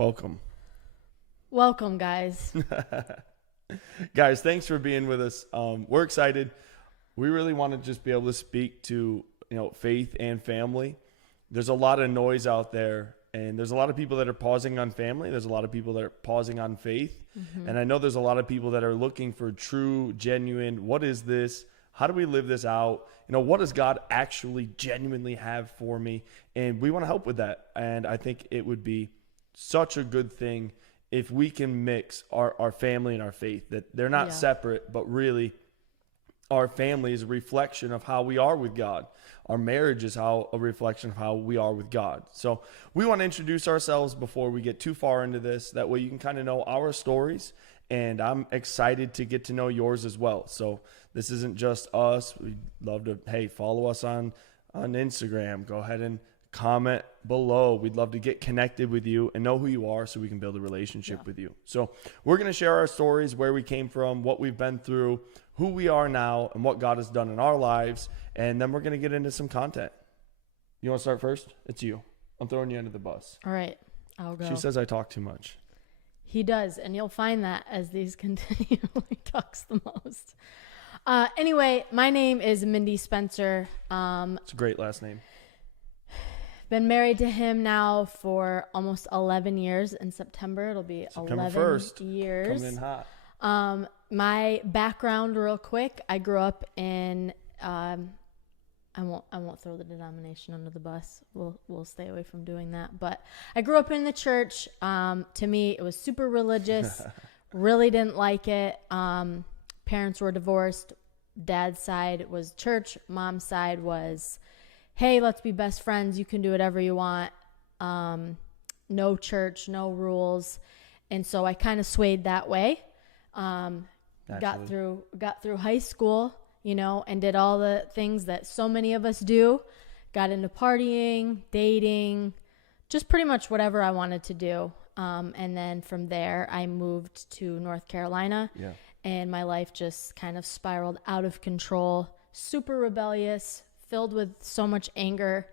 Welcome. Welcome, guys. Guys, thanks for being with us. We're excited. We really want to just be able to speak to, faith and family. There's a lot of noise out there, and there's a lot of people that are pausing on family. There's a lot of people that are pausing on faith. And I know there's a lot of people that are looking for true, genuine, what is this? How do we live this out? What does God actually genuinely have for me? And we want to help with that. And I think it would be such a good thing if we can mix our family and our faith, that they're not separate, but really our family is a reflection of how we are with God. Our marriage is a reflection of how we are with God. So we want to introduce ourselves before we get too far into this. That way you can kind of know our stories, and I'm excited to get to know yours as well. So this isn't just us. We'd love to, follow us on Instagram. Go ahead and comment below. We'd love to get connected with you and know who you are so we can build a relationship with you. So we're going to share our stories, where we came from, what we've been through, who we are now, and what God has done in our lives. And then we're going to get into some content. You want to start first? It's you. I'm throwing you under the bus. All right, I'll go. She says I talk too much. He does, and you'll find that as these continue, he talks the most. Anyway, my name is Mindy Spencer. It's a great last name. Been married to him now for almost 11 years. In September, it'll be September 11 1st, years. coming in hot. My background, real quick, I grew up in. I won't throw the denomination under the bus. We'll stay away from doing that. But I grew up in the church. To me, it was super religious. Really didn't like it. Parents were divorced. Dad's side was church. Mom's side was, hey, let's be best friends. You can do whatever you want. No church, no rules. And so I kind of swayed that way. Got through high school, and did all the things that so many of us do. Got into partying, dating, just pretty much whatever I wanted to do. And then from there, I moved to North Carolina. Yeah. And my life just kind of spiraled out of control, super rebellious, filled with so much anger,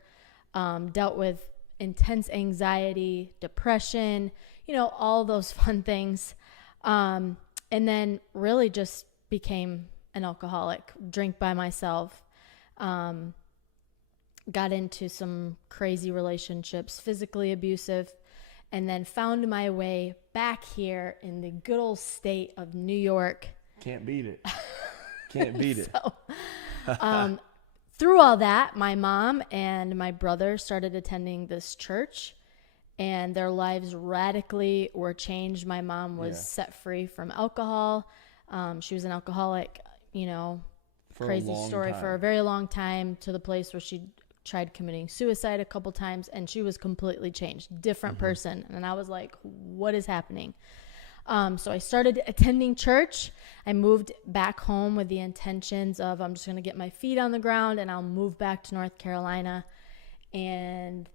dealt with intense anxiety, depression, all those fun things. And then really just became an alcoholic, drink by myself, got into some crazy relationships, physically abusive, and then found my way back here in the good old state of New York. Can't beat it. Can't beat it. Through all that, my mom and my brother started attending this church, and their lives radically were changed. My mom was set free from alcohol. She was an alcoholic, crazy story for a very long time, to the place where she tried committing suicide a couple times, and she was completely changed, different person. And I was like, what is happening? So I started attending church. I moved back home with the intentions of, I'm just going to get my feet on the ground and I'll move back to North Carolina. And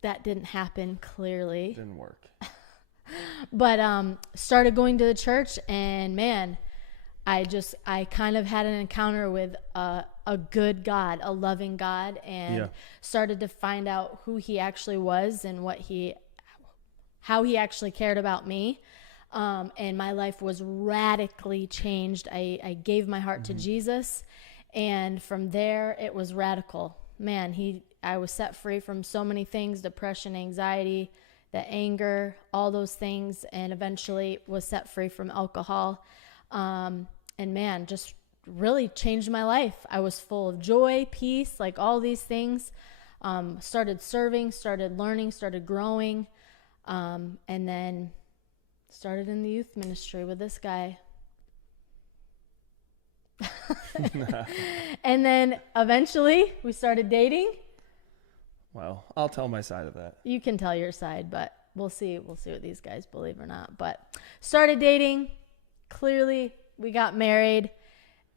that didn't happen, clearly. Didn't work. But started going to the church, and man, I kind of had an encounter with a good God, a loving God, and started to find out who he actually was and how he actually cared about me. And my life was radically changed. I gave my heart to Jesus, and from there it was radical. Man, I was set free from so many things: depression, anxiety, the anger, all those things, and eventually was set free from alcohol. And man, just really changed my life. I was full of joy, peace, like all these things. Started serving, started learning, started growing, and then started in the youth ministry with this guy. And then eventually we started dating. Well, I'll tell my side of that. You can tell your side, but we'll see what these guys believe or not. But started dating. Clearly, we got married,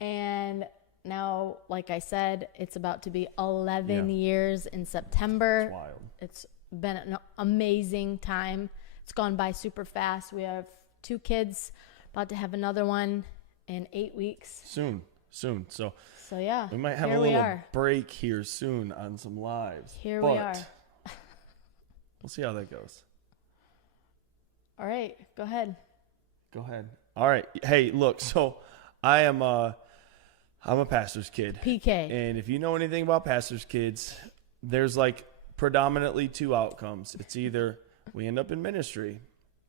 and now, like I said, it's about to be 11 years in September. It's wild. It's been an amazing time. It's gone by super fast. We have 2 kids, about to have another one in 8 weeks. Soon. So yeah, we might have a little break here soon on some lives. We are. We'll see how that goes. All right, go ahead. Go ahead. All right. Hey, look. So I'm a pastor's kid. PK. And if you know anything about pastor's kids, there's like predominantly two outcomes. It's either we end up in ministry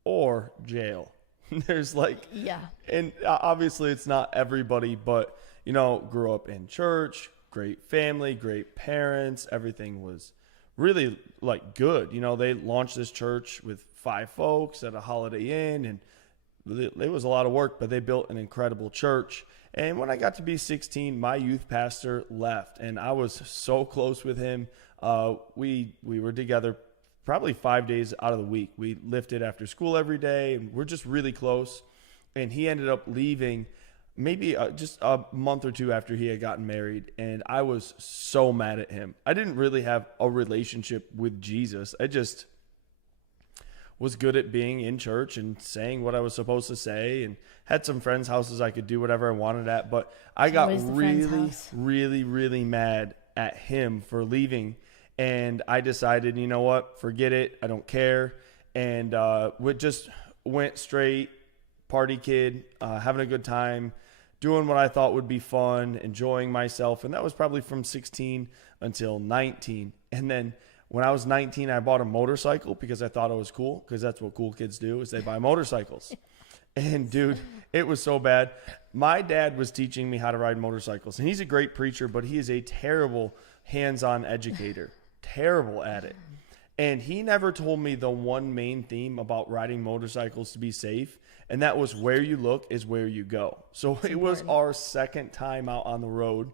or jail. There's like, Yeah. and obviously it's not everybody, but grew up in church, great family, great parents. Everything was really like good. They launched this church with 5 folks at a Holiday Inn, and it was a lot of work, but they built an incredible church. And when I got to be 16, my youth pastor left, and I was so close with him. We were together probably 5 days out of the week. We lifted after school every day, and we're just really close. And he ended up leaving maybe just a month or two after he had gotten married, and I was so mad at him. I didn't really have a relationship with Jesus. I just was good at being in church and saying what I was supposed to say, and had some friends' houses I could do whatever I wanted at. But I got really mad at him for leaving. And I decided, you know what, forget it. I don't care. And we just went straight party kid, having a good time, doing what I thought would be fun, enjoying myself. And that was probably from 16 until 19. And then when I was 19, I bought a motorcycle because I thought it was cool, because that's what cool kids do, is they buy motorcycles. And dude, it was so bad. My dad was teaching me how to ride motorcycles, and he's a great preacher, but he is a terrible hands-on educator. Terrible at it. And he never told me the one main theme about riding motorcycles to be safe, and that was where you look is where you go. So it was our second time out on the road,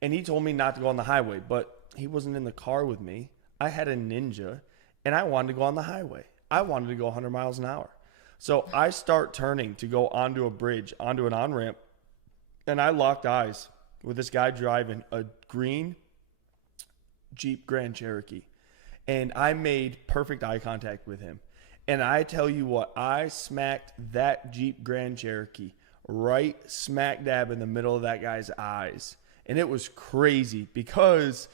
and he told me not to go on the highway, but he wasn't in the car with me. I had a Ninja, and I wanted to go on the highway. I wanted to go 100 miles an hour. So I start turning to go onto a bridge, onto an on-ramp, and I locked eyes with this guy driving a green Jeep Grand Cherokee, and I made perfect eye contact with him. And I tell you what, I smacked that Jeep Grand Cherokee right smack dab in the middle of that guy's eyes. And it was crazy because,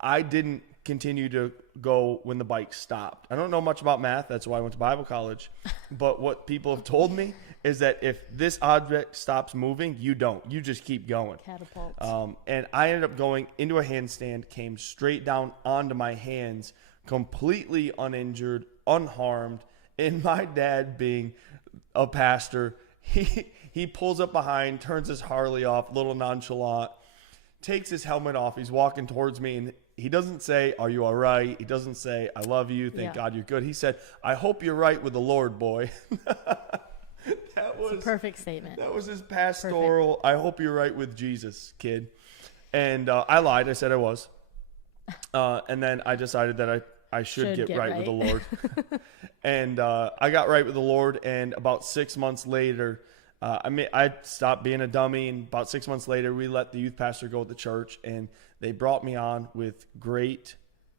I didn't continue to go when the bike stopped. I don't know much about math. That's why I went to Bible college. But what people have told me is that if this object stops moving, you don't. You just keep going. Catapult. And I ended up going into a handstand, came straight down onto my hands, completely uninjured, unharmed. And my dad, being a pastor, he pulls up behind, turns his Harley off, a little nonchalant, takes his helmet off. He's walking towards me, and he doesn't say, "Are you all right?" He doesn't say, "I love you. Thank God you're good." He said, "I hope you're right with the Lord, boy." That was a perfect statement. That was his pastoral, "I hope you're right with Jesus," kid. And I lied. I said I was. And then I decided that I should get right with the Lord. And I got right with the Lord. And about 6 months later, I stopped being a dummy. And about 6 months later, we let the youth pastor go at the church. And they brought me on with great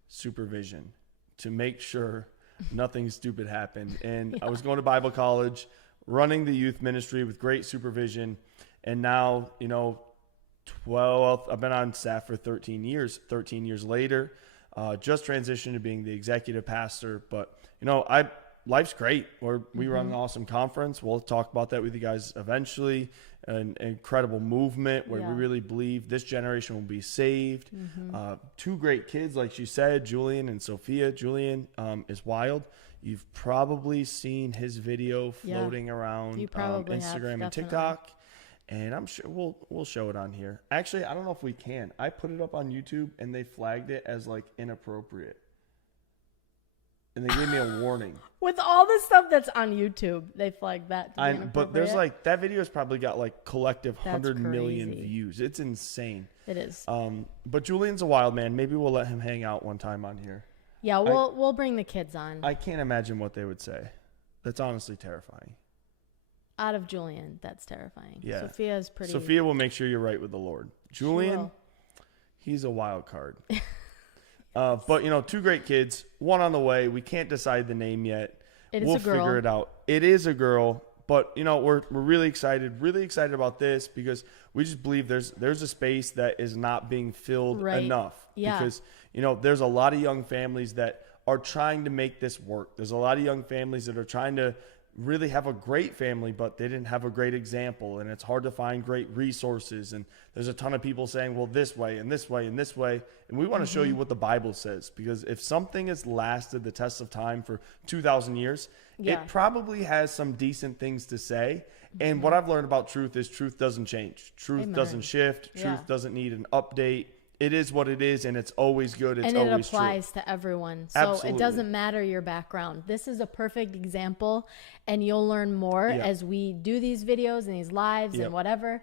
supervision to make sure nothing stupid happened. And I was going to Bible college, running the youth ministry with great supervision. And now, I've been on staff for 13 years. 13 years later, just transitioned to being the executive pastor. But, life's great. We run an awesome conference. We'll talk about that with you guys eventually. An incredible movement where we really believe this generation will be saved. 2 great kids, like you said, Julian and Sophia. Julian is wild. You've probably seen his video floating around Instagram and TikTok. And I'm sure we'll show it on here. Actually, I don't know if we can. I put it up on YouTube, and they flagged it as like inappropriate. And they gave me a warning. With all the stuff that's on YouTube, they flagged that to be inappropriate. But there's that video has probably got like collective 100 million views. It's insane. It is. But Julian's a wild man. Maybe we'll let him hang out one time on here. Yeah, we'll bring the kids on. I can't imagine what they would say. That's honestly terrifying. Out of Julian, that's terrifying. Yeah. Sophia will make sure you're right with the Lord. Julian, he's a wild card. But 2 great kids, 1 on the way. We can't decide the name yet. We'll figure it out. It is a girl, but we're really excited about this because we just believe there's a space that is not being filled enough. Yeah. Because there's a lot of young families that are trying to make this work. There's a lot of young families that are trying to really have a great family, but they didn't have a great example, and it's hard to find great resources. And there's a ton of people saying, well, this way and this way and this way. And we want to show you what the Bible says, because if something has lasted the test of time for 2,000 years, it probably has some decent things to say. And what I've learned about truth is truth doesn't change. Truth doesn't shift. Truth doesn't need an update. It is what it is, and it's always good. It's always true. And it applies to everyone. So Absolutely. It doesn't matter your background. This is a perfect example, and you'll learn more as we do these videos and these lives and whatever.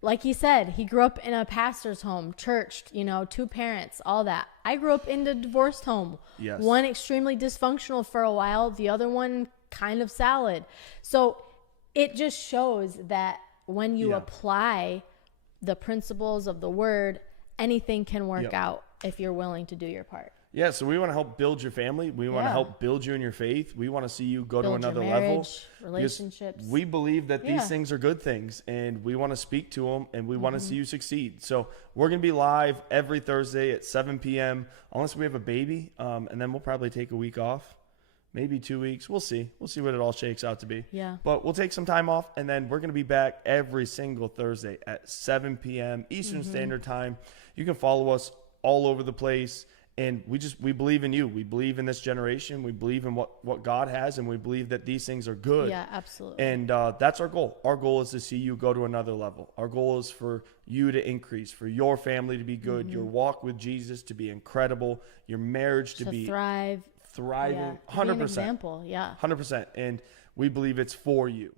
Like he said, he grew up in a pastor's home, churched, 2 parents, all that. I grew up in a divorced home. Yes. One extremely dysfunctional for a while, the other one kind of solid. So it just shows that when you apply the principles of the word, anything can work out if you're willing to do your part. Yeah, so we want to help build your family. We want to help build you in your faith. We want to see you go to another level. Relationships. We believe that these things are good things, and we want to speak to them, and we want to see you succeed. So we're going to be live every Thursday at 7 p.m. unless we have a baby, and then we'll probably take a week off, maybe 2 weeks. We'll see. We'll see what it all shakes out to be. Yeah. But we'll take some time off, and then we're going to be back every single Thursday at 7 p.m. Eastern Standard Time. You can follow us all over the place. And we believe in you. We believe in this generation. We believe in what God has, and we believe that these things are good. Yeah, absolutely. And that's our goal. Our goal is to see you go to another level. Our goal is for you to increase, for your family to be good, your walk with Jesus to be incredible, your marriage to be thriving, 100%. be an example, 100%. And we believe it's for you.